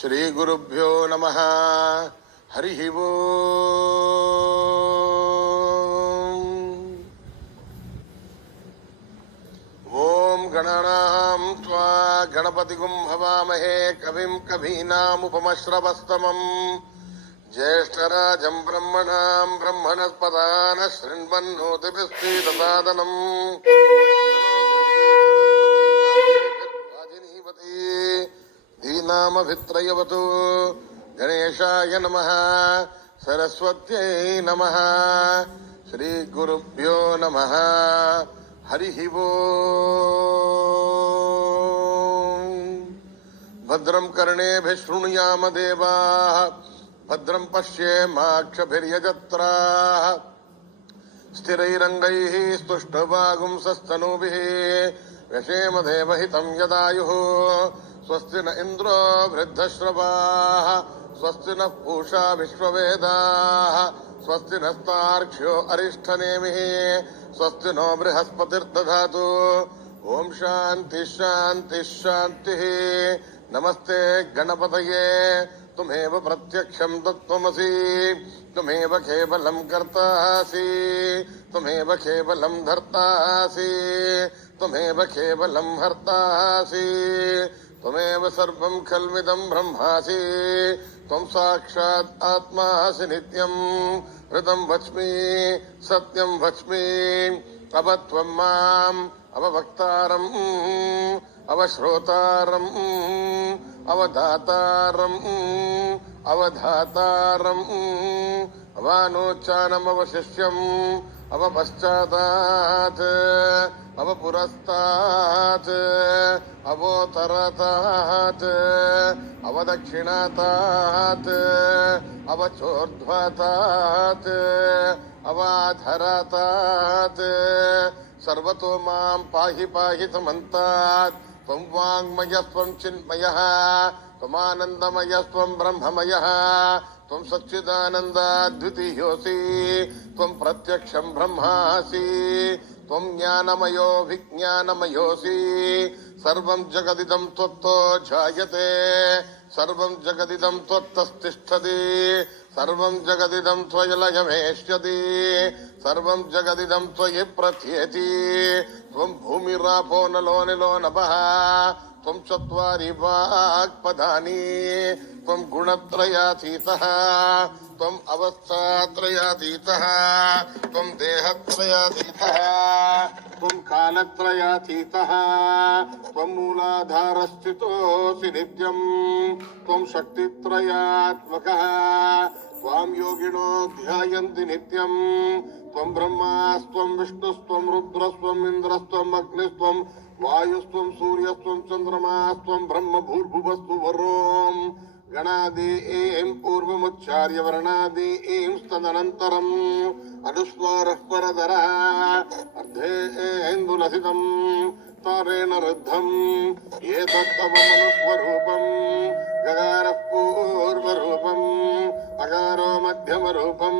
శ్రీ గురుభ్యో నమః. హరి ఓం గణానాం త్వా గణపతిగుం హవామహే కవిం కవీనాముపమశ్రవస్తమం జ్యేష్ఠరాజం బ్రహ్మణాం బ్రహ్మణస్పదాన శృణ్వన్నోతిభిస్సీదసాదనం దీనామభిత్రయవతు గణేశాయ నమః. సరస్వత్యై నమః. శ్రీ గురుభ్యో నమః. హరి ఓం. భద్రం కర్ణేభిః శృణుయామ దేవాః. భద్రం పశ్యేమాక్షభిర్యజత్రాః. స్థిరైరంగైః స్తుష్టవాగుంసస్తనూభిః వ్యశేమ దేవహితం యదాయుః. స్వస్తి న ఇంద్రో వృద్ధశ్రవాః. స్వస్తి నః పూషా విశ్వవేదాః. స్వస్తి నస్తార్క్ష్యో అరిష్టనేమిః. స్వస్తి నో బృహస్పతిర్దధాతు. ఓం శాంతి శాంతి శాంతి. నమస్తే గణపతయే. తుమేవ ప్రత్యక్షం తత్వమసి. తుమేవ కేవలం కర్తాసి. తుమేవ కేవలం ధర్తాసి. తుమేవ కేవలం హర్తాసి. త్వమేవ సర్వం ఖల్విదం బ్రహ్మాసి. త్వం సాక్షాత్ ఆత్మాసి నిత్యం. హృదం వచ్మి సత్యం వచ్మి. అవత్వం మాం అవవక్తారం అవశ్రోతారం అవధాతారం అవధాతారం అవానోచ్చానమవశిష్యం అవపశ్చాతాత్ అవపురస్తాత్ అవోతరతాత్ అవదక్షిణాతాత్ అవచోర్ధ్వతాత్ అవాధరతాత్. సర్వతో మాం పాహి పాహి సమంతాత్. త్వం వాంగ్మయస్త్వం చిన్మయః. త్వమానందమయస్త్వం బ్రహ్మమయః. త్వం సచ్చిదానందాద్వితీయోసి. త్వం ప్రత్యక్షం బ్రహ్మాసి. త్వం జ్ఞానమయో విజ్ఞానమయోసి. సర్వం జగదిదం త్వత్తో జాయతే. సర్వం జగదిదం త్వత్తస్థిష్ఠతి. సర్వం జగదిదం త్వయలయమేష్యతి. సర్వం జగదిదం త్వయి ప్రథ్యేతి. త్వం భూమిరాపో నలో నిలో నభః. త్వం చత్వారి వాక్పదాని. త్వం గుణత్రయాతీతః. త్వం అవస్థాత్రయాతీతః. త్వం దేహత్రయాతీతః. త్వం కాలత్రయాతీతః. త్వం మూలాధారస్థితోసి నిత్యం. త్వం శక్తిత్రయాత్మకః. త్వాం యోగినో ధ్యాయంతి నిత్యం. త్వం బ్రహ్మాస్త్వం విష్ణుస్త్వం రుద్రస్త్వం ఇంద్రస్త్వం అగ్నిస్త్వం వాయుస్త్వం సూర్యస్త్వం చంద్రమాస్త్వం బ్రహ్మ భూర్భువస్సు వరోం. గణాదీం పూర్వముచ్చార్య వర్ణాదీం తదనంతరం అనుస్వారః పరదరః అర్ధేందులసితం తారేణ రుద్ధం. ఏతత్తవ మనుస్వరూపం గగారః పూర్వరూపం అగారో మధ్యమరూపం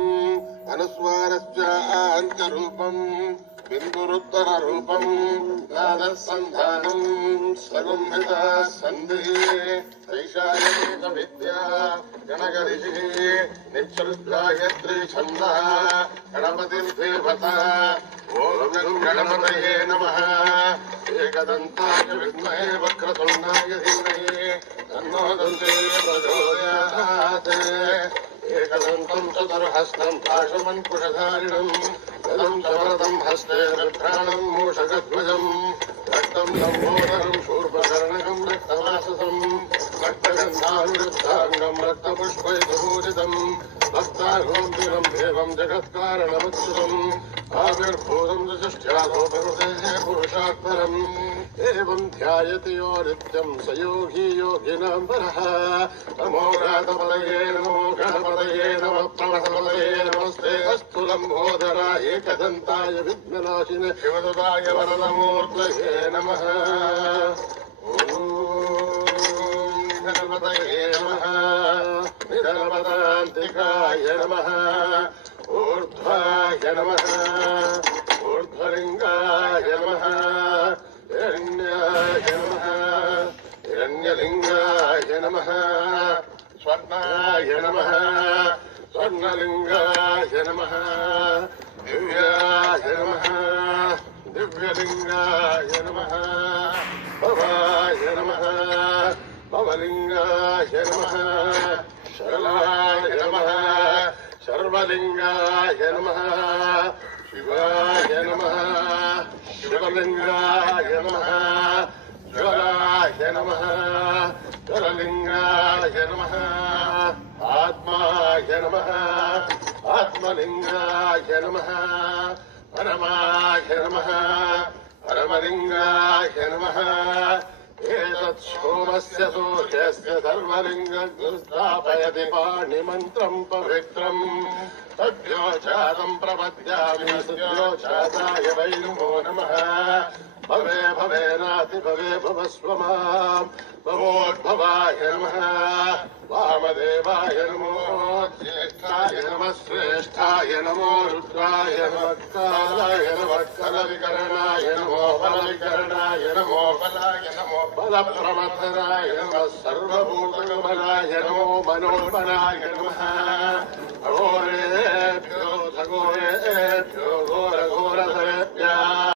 అనుస్వారశ్చాంతరూపం బిందురుత్తర రూపం నాదసంధానం సగుంభిత సంధి త్రైశాయక విద్యా గణగరిషి నిశ్చల్గాయత్రి ఛంద గణపతిర్దేవత. ఓం గణపతయే నమః. ఏకదంతాయ విద్మహే వక్రతుండాయ ధీమహి తన్నో దంతే ప్రచోదయాత్. ఏకదంతం చతుర్హస్తం పాశమంకుశధారిణం గదం చవరదం హస్తే రక్షాణం మూషకధ్వజం రక్తం లంబోదరం శూర్పకర్ణకం రక్తవాససం రక్తగంధానురుద్ధాంగం రక్తపుష్పైర్భూషితం భక్తాఘోంతిరం దేవం జగత్కారణమచ్యుతం ఆవిర్భూతం చష్ట్యాదోపరుతే పురుషాత్పరం. ఏవం ధ్యాయతి యో నిత్యం స యోగి యోగినాం వరః. నమో రాతపదయే నమో గణపతయే నమః ప్రణతపదయే నమస్తే అస్తు లంబోదరాయ ఏకదంతాయ విఘ్ననాశినే శివదుదాయ వరదమూర్తయే నమః. ఓం గణపతయే నమః. నిరవదాంతికాయ నమః. ఊర్ధ్వాయ నమః. ఊర్ధ్వలింగాయ నమః. హిరణ్యాయ నమః. హిరణ్యలింగాయ నమః. स्वर्णाय नमः स्वर्णलिङ्गाय नमः दिव्याय नमः दिव्यलिङ्गाय नमः भवाय नमः भवलिङ्गाय नमः शरणाय नमः सर्वलिङ्गाय नमः शिवाय नमः शिवलिङ्गाय नमः ज्वलाय नमः ज्वललिङ्गाय नमः आत्माय नमः आत्मलिङ्गाय नमः परमाय नमः परमलिङ्गाय नमः एतत् सोमस्य सूर्यस्य सर्वलिङ्गं स्थापयति पाणिमन्त्रम् पवित्रम् तद्योचातम् प्रपद्यामि सद्योचाताय वै नमो नमः भवे भवेनाति भवे भवस्व माम् भवोद्भवाय नमः वामदेवाय नमो ज्येष्ठाय नमः श्रेष्ठाय नमो रुद्राय नमः कालाय नमः कलविकरणाय नमो बलविकरणाय नमो बलाय नमो बलप्रमथनाय नमः सर्वभूतकमलाय नमो मनोन्मनाय नमः घोरेभ्यो घोरेभ्यो घोर